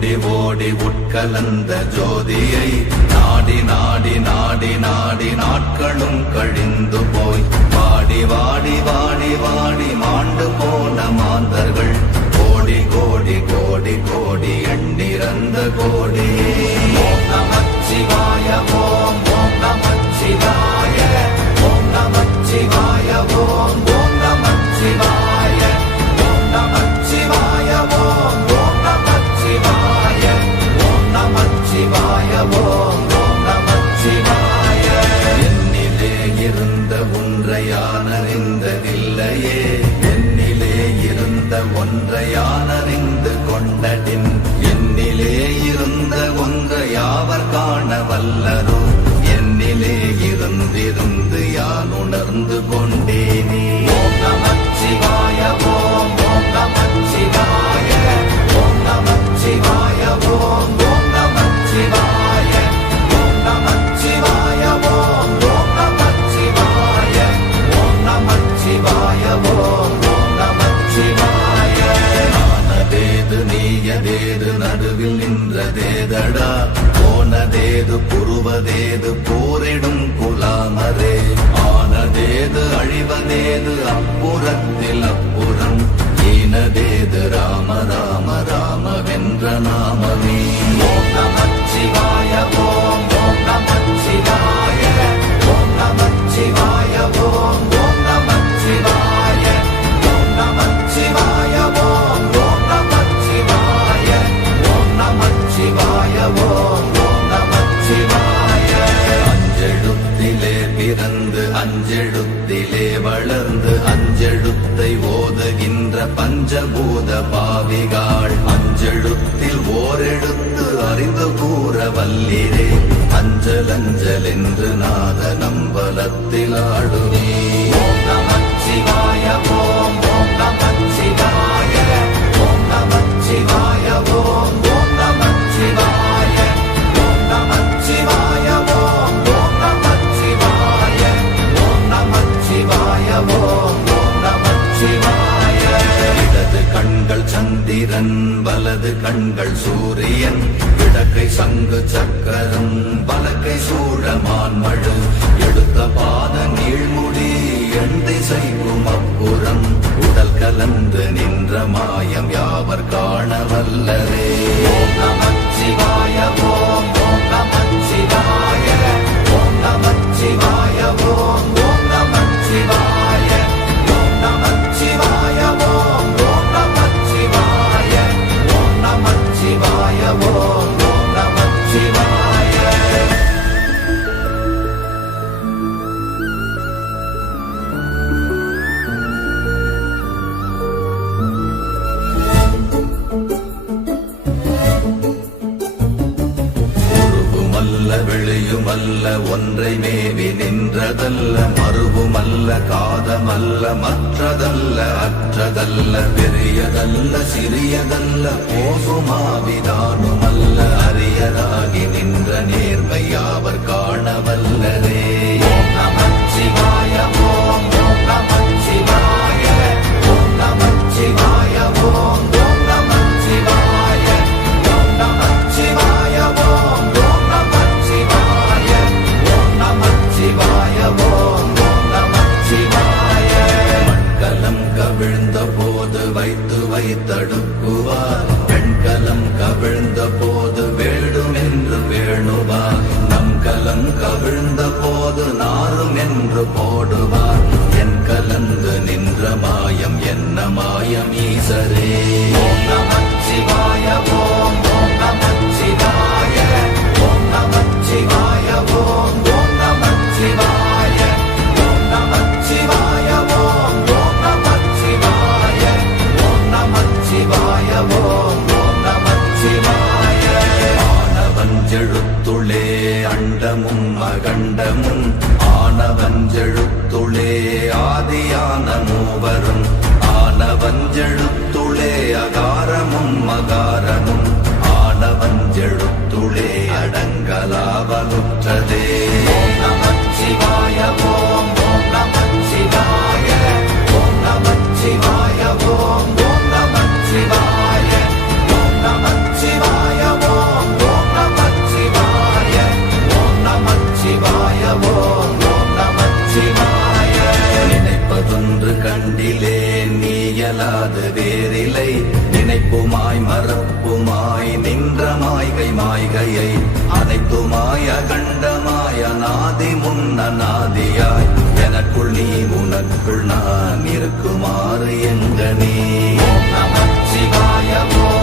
ஓடி ஓடி உட்கலந்த ஜோதியை நாடி நாடி நாடி நாடி நாட்களும் கழிந்து போய் வாடி வாடி வாடி வாடி மாண்டு போன மாந்தர்கள் கோடி கோடி கோடி கோடி எண்ணிறந்த கோடி. ஓம் நமச்சிவாய ஓம் ஓம் நமச்சிவாய ஓம் நமச்சிவாய ஓம் ஓம் நமச்சிவாய ஓம் நமச்சிவாய ஓம் ஓம் நமச்சிவாய ஓம் நமச்சிவாய ஓம் ஓம் நமச்சிவாய. என்னிலே இருந்த ஒன்றை யானறிந்ததில்லையே, என்னிலே இருந்த ஒன்றை யானறிந்து கொண்டடின், என்னிலே இருந்த ஒன்றை யாவர் காண வல்லரோ, என்னிலே இருந்திருந்து யான் உணர்ந்து கொண்டேனே. ஓம் நமச்சிவாய ஓம் ஓம் நமச்சிவாய ஓம் நமச்சிவாய ஓம் ஓம் நமச்சிவாய ஓம் நமச்சிவாய ஓம் ஓம் நமச்சிவாய ஓம் நமச்சிவாய ஓம் ஓம் நமச்சிவாய. ஆனதேது நீயதேது நடுவில் நின்றதேதடா, போனதேது புருவதேது போரிடும் குலாமரே, ஆனதேது அழிவதேது அப்புறத்தில் அப்புறம், ஈனதேது ராம ராம ராம வென்ற நாமமே. ஓம் நமச்சிவாய ஓம் ஓம் நமச்சிவாய ஓம் நமச்சிவாய ஓம் ஓம் நமச்சிவாய ஓம் நமச்சிவாய ஓம் ஓம் நமச்சிவாய ஓம் நமச்சிவாய ஓம் ஓம் நமச்சிவாய. அஞ்செழுத்திலே பிறந்து அஞ்செழுத்திலே வளர்ந்து அஞ்செழுத்தை ஓதுகின்ற பஞ்சபூத பாவிகாள், அஞ்செழுத்தில் ஓரெழுத்து அறிந்து கூற வல்லிரே, அஞ்சல் அஞ்சல் என்று நாத நம்பலத்தில் ஆடுவே. ஓம் நமச்சிவாய ஓம் ஓம் நமச்சிவாய ஓம் நமச்சிவாய ஓம் ஓம் நமச்சிவாய ஓம் நமச்சிவாய ஓம் ஓம் நமச்சிவாய ஓம் நமச்சிவாய ஓம் ஓம் நமச்சிவாய. இடது கண்கள் சந்திரன் வலது கண்கள் சூரியன், இடக்கை சங்கு சக்கரம் வலக்கை சூழமான் மழு, எடுத்த பாத நீழ்முடி எண் திசைக்கும் அப்புறம், உடல் கலந்து நின்ற மாயம் யாவர் காண வல்லரே. ஓம் நமச்சிவாய ஓம் ஓம் நமச்சிவாய ஓம் நமச்சிவாய ஓம் ஓம் நமச்சிவாய ஓம் நமச்சிவாய ஓம் ஓம் நமச்சிவாய ஓம் நமச்சிவாய ஓம் ஓம் நமச்சிவாய. வெளியுமல்ல ஒன்றை மேவி நின்றதல்ல, மறுவுமல்ல காதமல்ல மற்றதல்ல அற்றதல்ல, பெரியதல்ல சிறியதல்ல போகுமாவிதானுமல்ல, அரியதாகி நின்ற நேர்மை யாவர் காண வல்லரே. ஓம் நமச்சிவாய ஓம் ஓம் நமச்சிவாய ஓம் நமச்சிவாய ஓம் ஓம் நமச்சிவாய ஓம் நமச்சிவாய ஓம் ஓம் நமச்சிவாய ஓம் நமச்சிவாய ஓம் ஓம் நமச்சிவாய. மண்கலம் கவிழ்ந்த போது வைத்து வைத்தடுக்குவார், பெண்கலம் கவிழ்ந்த போது வேடும் என்று வேணுவார், நம் கலம் கவிழ்ந்த போது நாரும் என்று போடுவார், என் கலந்து நின்ற மாயம் என்ன மாயம் ஈசரே. ஓம் நமச்சிவாய ஓம் ஓம் நமச்சிவாய ஓம் நமச்சிவாய ஓம் ஓம் நமச்சிவாய ஓம் நமச்சிவாய ஓம் ஓம் நமச்சிவாய ஓம் நமச்சிவாய ஓம் ஓம் நமச்சிவாய. ஆனவஞ்செழுத்துளே அண்டமும் அகண்டமும், ஆனவஞ்செழுத்துளே ஆதியான மூவரும், ஆனவஞ்செழுத்துளே அகாரமும் மகாரமும், ஆனவஞ்செழுத்துளே அடங்கலாவலுற்றதே. ஓம் நமச்சிவாய ஓம் ஓம் நமச்சிவாய ஓம் நமச்சிவாய ஓம் ஓம் நமச்சிவாய ஓம் நமச்சிவாய கண்டிலே நீயலாது வேறில்லை நினைப்புமாய் மறப்புமாய் நின்ற மாய்கை மாய்கையை அனைத்துமாய் அகண்டமாய் அநாதி முன்னநாதியாய் எனக்குள் நீ உனக்குள் நான் இருக்குமாறு எங்க நீ ஓம் நமச்சிவாய ஓம்